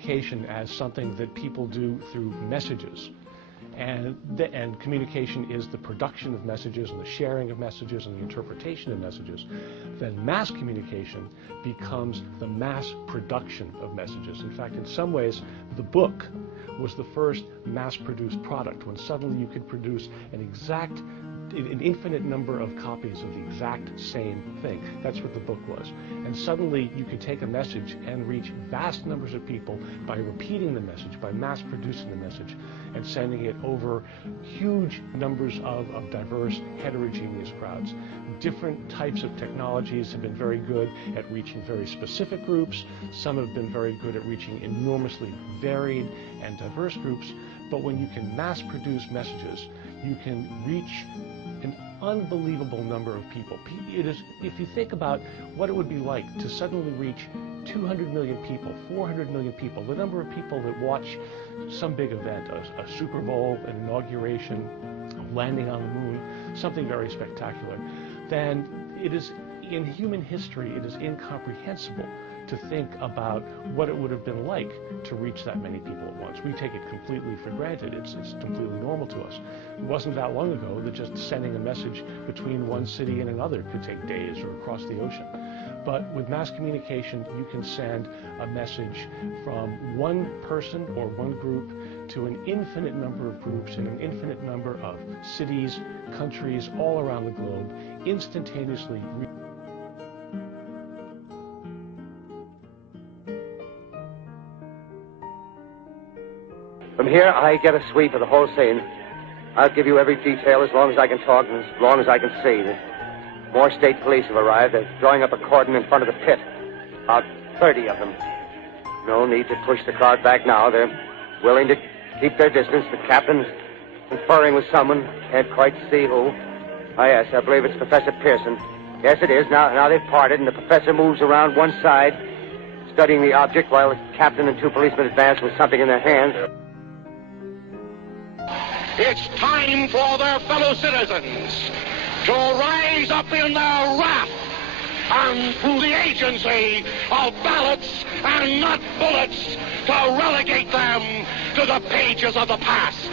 communication as something that people do through messages. And communication is the production of messages and the sharing of messages and the interpretation of messages, then mass communication becomes the mass production of messages. In fact, in some ways, the book was the first mass-produced product, when suddenly you could produce an infinite number of copies of the exact same thing. That's what the book was. And suddenly you could take a message and reach vast numbers of people by repeating the message, by mass producing the message, and sending it over huge numbers of diverse, heterogeneous crowds. Different types of technologies have been very good at reaching very specific groups. Some have been very good at reaching enormously varied and diverse groups. But when you can mass produce messages, you can reach an unbelievable number of people. If you think about what it would be like to suddenly reach 200 million people, 400 million people, the number of people that watch some big event, a Super Bowl, an inauguration, landing on the moon, something very spectacular, then it is, in human history, it is incomprehensible to think about what it would have been like to reach that many people at once. We take it completely for granted. It's completely normal to us. It wasn't that long ago that just sending a message between one city and another could take days or across the ocean. But with mass communication, you can send a message from one person or one group to an infinite number of groups in an infinite number of cities, countries, all around the globe, instantaneously. From here, I get a sweep of the whole scene. I'll give you every detail as long as I can talk and as long as I can see. More state police have arrived. They're drawing up a cordon in front of the pit. About 30 of them. No need to push the crowd back now. They're willing to keep their distance. The captain's conferring with someone. Can't quite see who. Ah, yes, I believe it's Professor Pearson. Yes, it is. Now they've parted, and the professor moves around one side, studying the object, while the captain and two policemen advance with something in their hands. It's time for their fellow citizens to rise up in their wrath and, through the agency of ballots and not bullets, to relegate them to the pages of the past.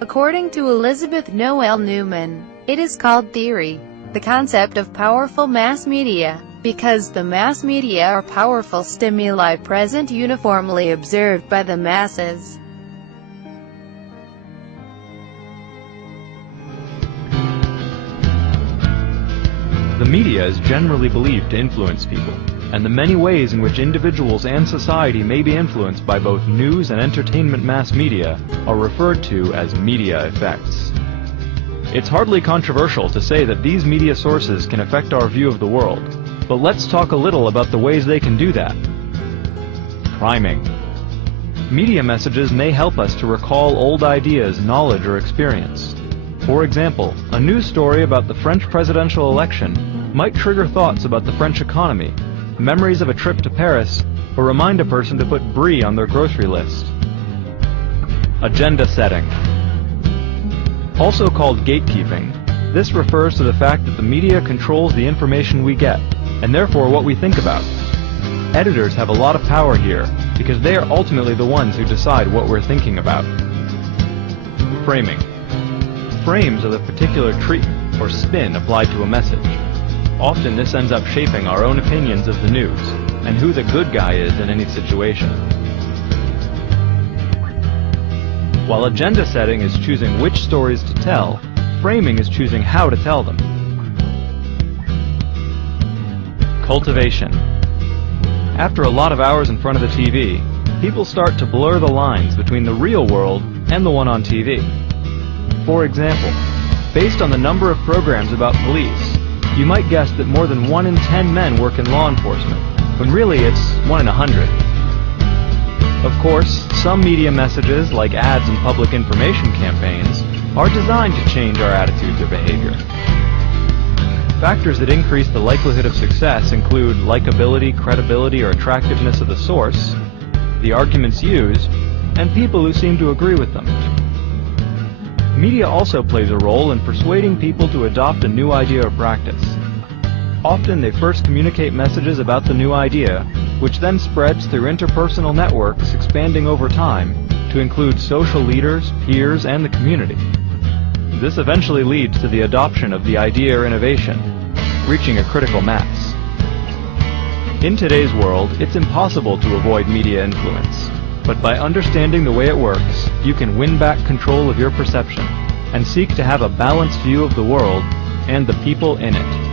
According to Elizabeth Noel Newman, it is called theory, the concept of powerful mass media, because the mass media are powerful stimuli present uniformly observed by the masses. The media is generally believed to influence people, and the many ways in which individuals and society may be influenced by both news and entertainment mass media are referred to as media effects. It's hardly controversial to say that these media sources can affect our view of the world, but let's talk a little about the ways they can do that. Priming. Media messages may help us to recall old ideas, knowledge, or experience. For example, a news story about the French presidential election might trigger thoughts about the French economy, memories of a trip to Paris, or remind a person to put brie on their grocery list. Agenda setting. Also called gatekeeping, this refers to the fact that the media controls the information we get, and therefore what we think about. Editors have a lot of power here, because they are ultimately the ones who decide what we're thinking about. Framing. Frames are the particular treatment or spin applied to a message. Often this ends up shaping our own opinions of the news, and who the good guy is in any situation. While agenda setting is choosing which stories to tell, framing is choosing how to tell them. Cultivation. After a lot of hours in front of the TV, people start to blur the lines between the real world and the one on TV. For example, based on the number of programs about police, you might guess that more than 1 in 10 men work in law enforcement, when really it's 1 in 100. Of course, some media messages, like ads and public information campaigns, are designed to change our attitudes or behavior. Factors that increase the likelihood of success include likability, credibility, or attractiveness of the source, the arguments used, and people who seem to agree with them. Media also plays a role in persuading people to adopt a new idea or practice. Often they first communicate messages about the new idea, which then spreads through interpersonal networks expanding over time to include social leaders, peers, and the community. This eventually leads to the adoption of the idea or innovation, reaching a critical mass. In today's world, it's impossible to avoid media influence, but by understanding the way it works, you can win back control of your perception and seek to have a balanced view of the world and the people in it.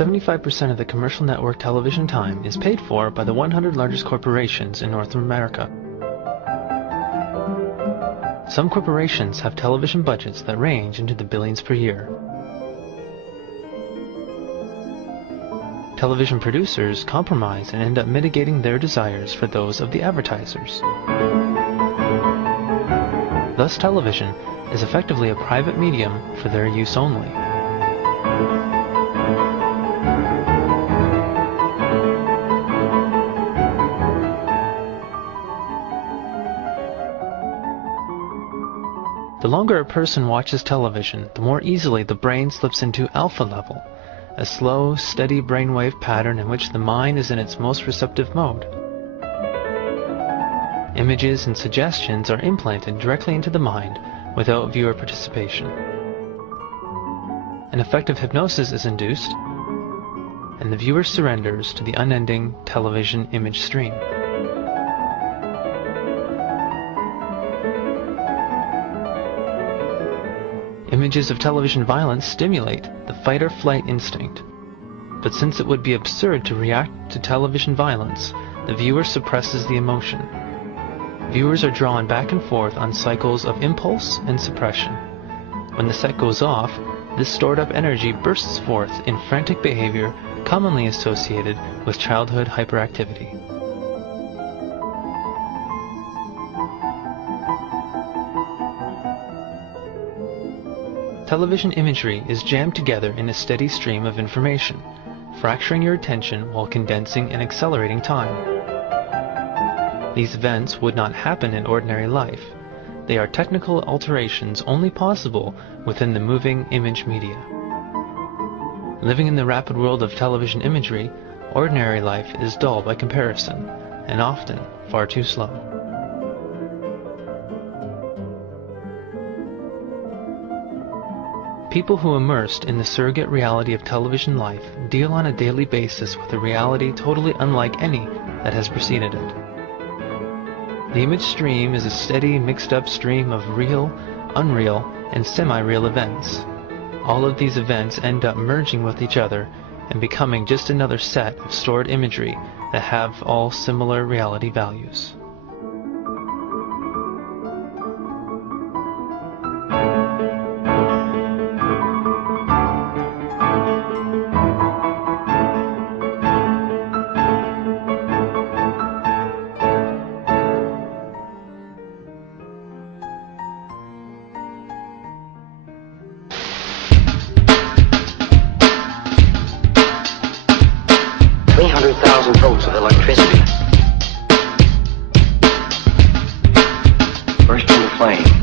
.75% of the commercial network television time is paid for by the 100 largest corporations in North America. Some corporations have television budgets that range into the billions per year. Television producers compromise and end up mitigating their desires for those of the advertisers. Thus, television is effectively a private medium for their use only. The longer a person watches television, the more easily the brain slips into alpha level, a slow, steady brainwave pattern in which the mind is in its most receptive mode. Images and suggestions are implanted directly into the mind without viewer participation. An effective hypnosis is induced, and the viewer surrenders to the unending television image stream. Images of television violence stimulate the fight-or-flight instinct. But since it would be absurd to react to television violence, the viewer suppresses the emotion. Viewers are drawn back and forth on cycles of impulse and suppression. When the set goes off, this stored-up energy bursts forth in frantic behavior commonly associated with childhood hyperactivity. Television imagery is jammed together in a steady stream of information, fracturing your attention while condensing and accelerating time. These events would not happen in ordinary life. They are technical alterations only possible within the moving image media. Living in the rapid world of television imagery, ordinary life is dull by comparison, and often far too slow. People who immersed in the surrogate reality of television life deal on a daily basis with a reality totally unlike any that has preceded it. The image stream is a steady, mixed-up stream of real, unreal, and semi-real events. All of these events end up merging with each other and becoming just another set of stored imagery that have all similar reality values. Volts of electricity burst into flame.